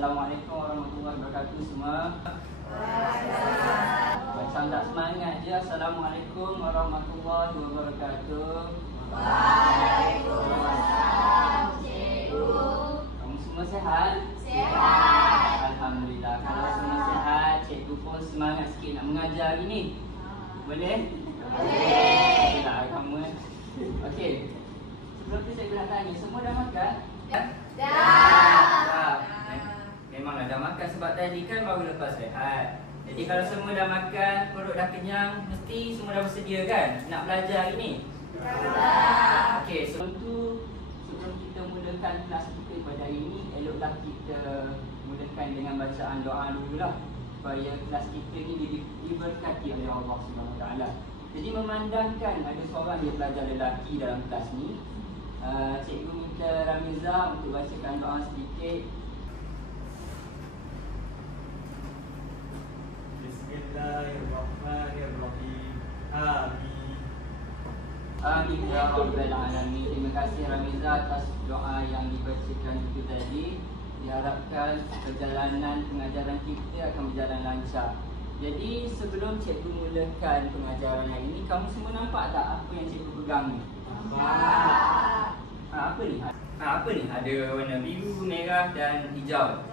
Assalamualaikum warahmatullahi wabarakatuh semua. Macam tak semangat je. Assalamualaikum warahmatullahi wabarakatuh. Waalaikumsalam, cikgu. Kamu semua sihat? Sihat. Alhamdulillah. Kalau semua sihat, cikgu pun semangat sikit nak mengajar hari ni. Boleh? Boleh. Alhamdulillah kamu. Okey. Sebelum tu cikgu nak tanya, semua dah makan? Dah. Memanglah dah makan sebab tadi kan baru lepas rehat. Jadi kalau semua dah makan, perut dah kenyang, mesti semua dah bersedia kan nak belajar hari ni? Dah. Okey, sebelum kita mulakan kelas kita pada hari ini, eloklah kita mulakan dengan bacaan doa dululah supaya kelas kita ni diberkati oleh Allah Subhanahu Wa Taala. Jadi memandangkan ada seorang dia pelajar lelaki dalam kelas ni, cikgu minta Ramiza untuk bacakan doa sedikit. Bismillahirrahmanirrahim. Amin. Amin ya rabbal alamin. Terima kasih Ramiza atas doa yang dibacakan itu tadi. Diharapkan perjalanan pengajaran kita akan berjalan lancar. Jadi sebelum cikgu mulakan pengajaran hari ini, kamu semua nampak tak apa yang cikgu pegang ni? Nampak. Apa ni? Apa ni? Ada warna biru, merah dan hijau.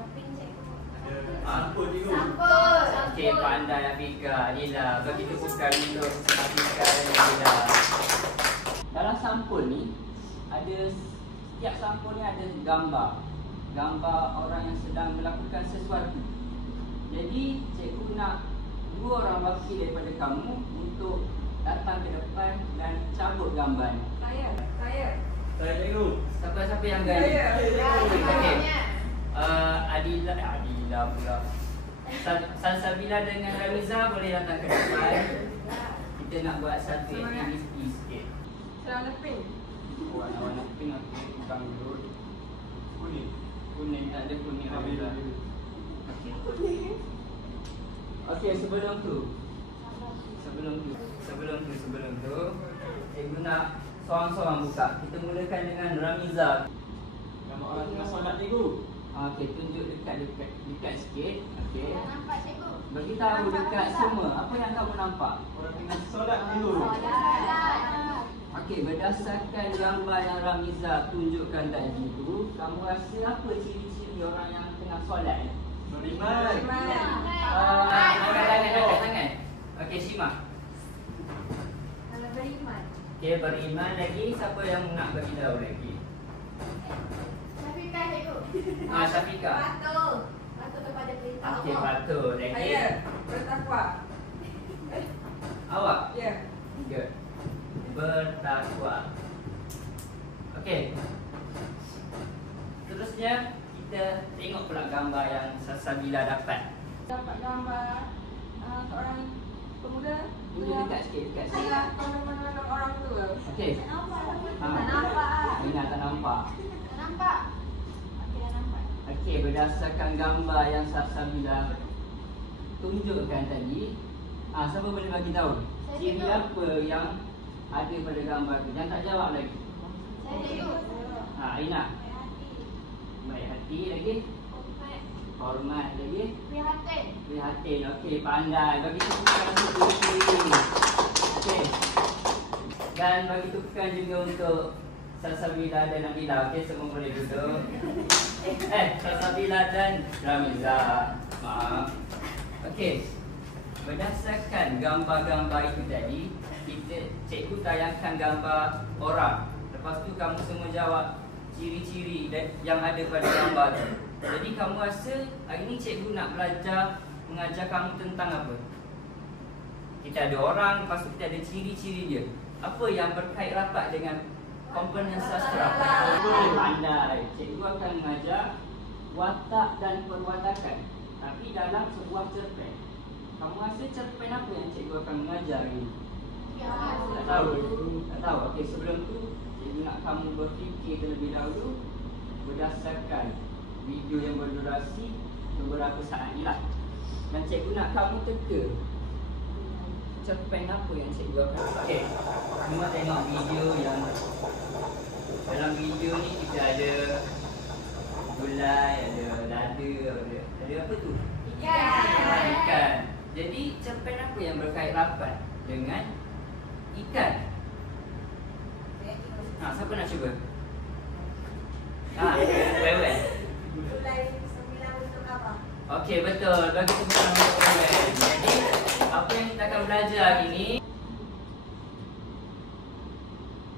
Sampul cikgu. Sampul. Okey, pandai Afika. Adila, bagi tepukan untuk Afika dan Adila. Dalam sampul ni, setiap sampul ni ada gambar orang yang sedang melakukan sesuatu. Jadi, cikgu nak dua orang wakil daripada kamu untuk datang ke depan dan cabut gambar ni. Saya. Saya cikgu. Siapa yang gani? Okey. Adila pula. Salsabila dengan Ramiza boleh datang ke depan. Kita nak buat satu aktiviti sikit. Warna pink. Warna pink, okey, tukang dulu. Kuning tak ada kuning Ramiza. Okey, sebelum tu cikgu nak seorang-seorang buka. Kita mulakan dengan Ramiza. Nama orang tengah solat cikgu. Okey, tunjuk dekat sikit. Okey. Dah nampak, cikgu? Bagi tahu dekat semua apa yang kamu nampak. Orang tengah solat cikgu. Okey, berdasarkan gambar yang Ramiza tunjukkan tadi tu, kamu rasa apa ciri-ciri orang yang tengah solat ni? Beriman. Angkat tangan. Okey, Shima. Kalau beriman. Okey, beriman lagi. Siapa yang nak bagi tahu lagi? Syafiqah, cikgu. Syafiqah. Patuh kepada perintah Okey, Allah. patut lagi. Saya bertakwa. Awak? Ya. Good. Bertakwa. Okey. Terusnya kita tengok pula gambar yang Salsabila dapat. Dapat gambar seorang pemuda Boleh dekat sikit dekat sini. saya menolong orang tua. Okey. Tak nampak. Ha. Tak nampak. Ingat tak nampak. Tak nampak. Okey, dah nampak. Okey, berdasarkan gambar yang Salsabila tunjukkan tadi, siapa boleh bagi tahu? Saya Ciri cikgu. apa yang ada pada gambar tu? Jangan tak jawab lagi. Saya cikgu. Aina. Baik hati lagi. Hormat lagi. Prihatin. Prihatin. Okey, pandai. Bagi tepukan untuk diri. Okey. Dan bagi tepukan juga untuk Salsabila dan Nabila. Okey, semua boleh duduk. Salsabila dan Ramiza. Maaf. Okey. Berdasarkan gambar-gambar itu tadi, cikgu tayangkan gambar orang. Lepas tu kamu semua jawab ciri-ciri yang ada pada gambar tu. Jadi kamu rasa hari ni cikgu nak mengajar kamu tentang apa? Kita ada orang, lepas tu kita ada ciri-ciri dia. Apa yang berkait rapat dengan komponen sastra? Pandai. Cikgu akan mengajar watak dan perwatakan, tapi dalam sebuah cerpen. Kamu rasa cerpen apa yang cikgu akan mengajar hari ni? Tak tahu. Tak tahu. Okey, sebelum tu cikgu nak kamu berfikir terlebih dahulu berdasarkan video yang berdurasi beberapa saat ni lah. Dan cikgu nak kamu teka cerpen apa yang cikgu akan. Okey, semua tengok video yang dalam video ni kita ada gulai, ada Ada apa tu? Ikan. Ikan. Jadi cerpen apa yang berkait rapat dengan ikan? Siapa nak cuba? Wewen. Okey, betul. Bagi tepuk tangan untuk Wewen. Jadi, apa yang kita akan belajar hari ini?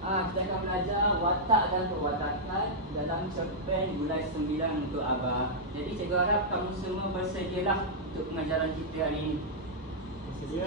Kita akan belajar watak dan perwatakan dalam cerpen Gulai 9 untuk Abah. Jadi, cikgu harap kamu semua bersedialah untuk pengajaran kita hari ini. Sedia.